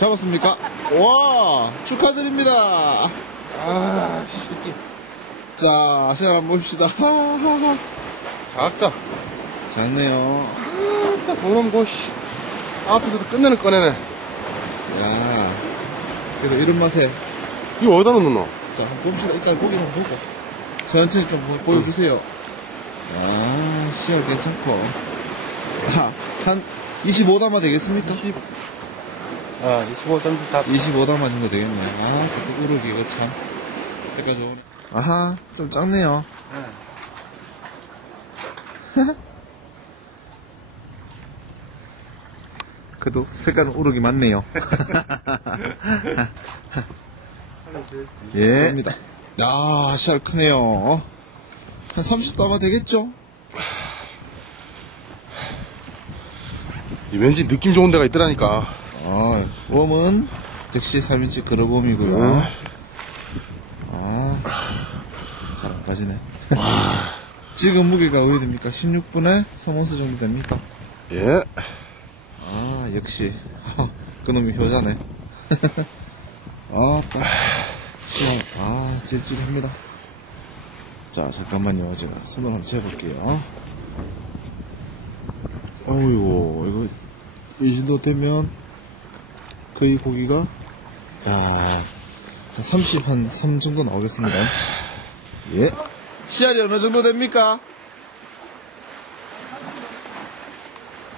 잡았습니까? 와, 축하드립니다. 아, 씨. 자, 시작 한번 봅시다. 하하하. 작다. 작네요. 딱 보면 고, 씨. 앞에서도 끝내는 꺼내네. 야, 그래도 이런 맛에. 이거 어디다 놓노? 자, 한번 봅시다. 일단 고기 한번 보고. 천천히 좀 보- 보여주세요. 아, 씨알 괜찮고. 아, 한 25담아 되겠습니까? 아, 25점 잡. 25담아 정도 되겠네. 아, 그 우르기 이거 참. 때까지 오네. 아하, 좀 작네요. 그래도 색깔은 우르기 많네요. 예. 입니다. 야, 씨알 크네요. 한 30담아 되겠죠? 왠지 느낌 좋은 데가 있더라니까. 아, 웜은 즉시 3인치 그러봄이고요. 아, 잘안 빠지네. 지금 무게가 어디 됩니까? 16분에 3온스 정도 됩니까? 예. 아, 역시. 그놈이 효자네. 아, 딱. 아, 찔찔합니다. 자, 잠깐만요. 제가 손을 한번 재볼게요. 어이구, 이거, 이 정도 되면, 거의 고기가, 야, 한 30, 한 3 정도 나오겠습니다. 예. 씨알이 어느 정도 됩니까?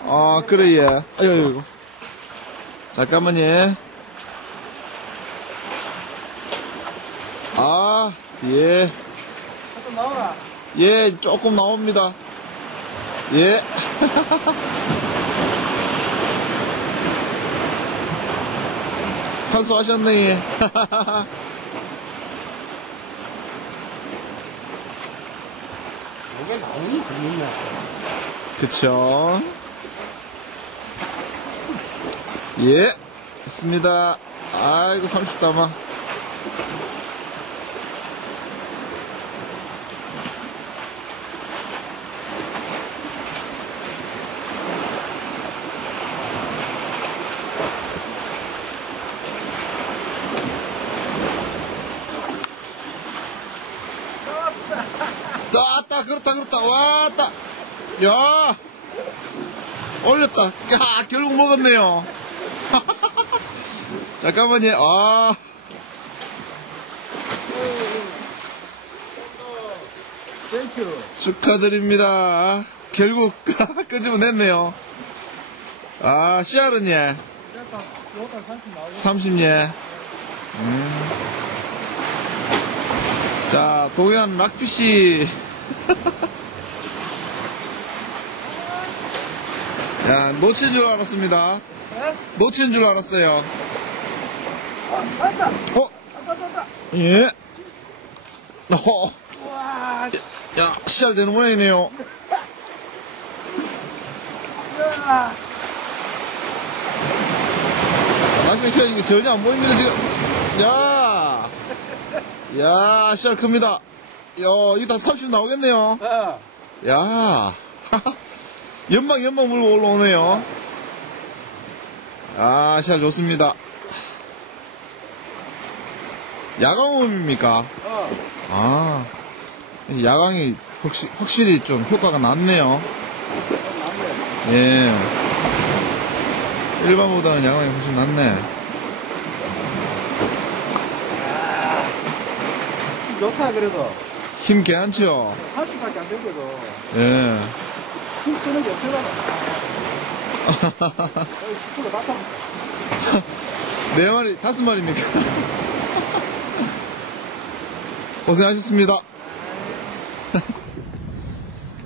아, 그래, 예. 아유, 아유, 아유. 잠깐만, 예. 아, 예. 좀 나오라. 예, 조금 나옵니다. 예. 한수하셨네, 예. 이게 나오니 재밌네. 그쵸. 예, 있습니다. 아이고, 30 담아. 왔다, 그렇다, 그렇다, 왔다. 야! 올렸다. 야, 결국 먹었네요. 잠깐만요. 아. 축하드립니다. 결국 끄집어냈네요. 아, 씨알은 예. 요거까지 30 나오고. 30예. 음. 자, 동해안 락피씨. 야, 놓친 줄 알았습니다. 네? 놓친 줄 알았어요. 어? 예. 어. 야, 씨알 되는 모양이네요. 야. 날씨가 켜지게 전혀 안 보입니다, 지금. 야! 야, 씨알 큽니다. 야, 이거 다 30 나오겠네요. 어. 야, 연방 연방 물고 올라오네요. 아, 씨알 좋습니다. 야광음입니까? 어. 아, 야광이 확시, 확실히 좀 효과가 낫네요. 나오네. 예. 일반보다는 야광이 훨씬 낫네. 좋다, 그래도. 힘 괜찮죠? 30밖에 안 되거든. 예. 힘 쓰는 게 없잖아. 여기 10% 맞춰. 네 마리, 다섯 마리입니까? 고생하셨습니다.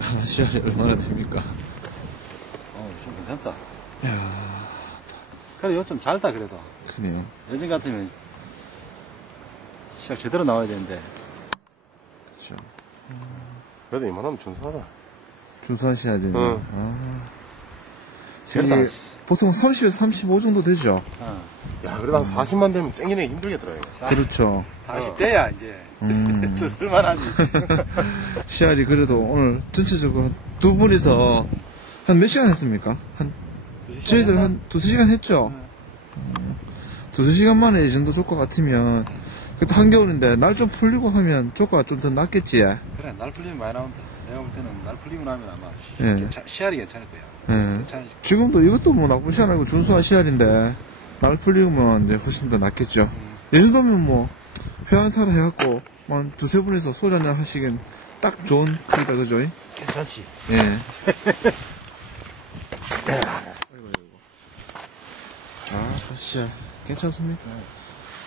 아, 씨알이 얼마나 됩니까? 어, 좀 괜찮다. 이야, 그래, 이거 좀 잘다, 그래도. 크네요. 예전 같으면 시작 제대로 나와야 되는데. 그쵸. 그래도 이만하면 준수하다. 준수한 씨알이네요. 응. 아. 그래도 이게 보통 30에서 35 정도 되죠? 어. 야, 그래도 한 40만 되면 땡기는 게 힘들겠더라, 이거. 그렇죠. 40대야, 이제. 음. 또 쓸만하지. 씨알이 그래도 오늘 전체적으로 두 분이서 한 몇 시간 했습니까? 한, 저희들 한 두세 시간 했죠? 음. 두세 시간 만에 이 정도 조과 같으면, 그때 한겨울인데, 날 좀 풀리고 하면 조과가 좀 더 낫겠지, 예. 그래, 날 풀리면 많이 나온다. 내가 볼 때는 날 풀리고 나면 아마 예. 씨알이 괜찮을 거야. 예. 괜찮을 지금도 이것도 뭐 나쁜 씨알 아니고 준수한 씨알인데, 날 풀리면 이제 훨씬 더 낫겠죠. 이 정도면 뭐, 회원사를 해갖고, 뭐한 두세 분이서 소주 한잔 하시긴 딱 좋은 크기다, 그죠? 괜찮지. 예. 아이고, 아이고. 아, 씨알. 괜찮습니다.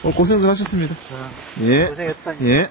오늘 고생들 하셨습니다. 예. 고생했다. 예.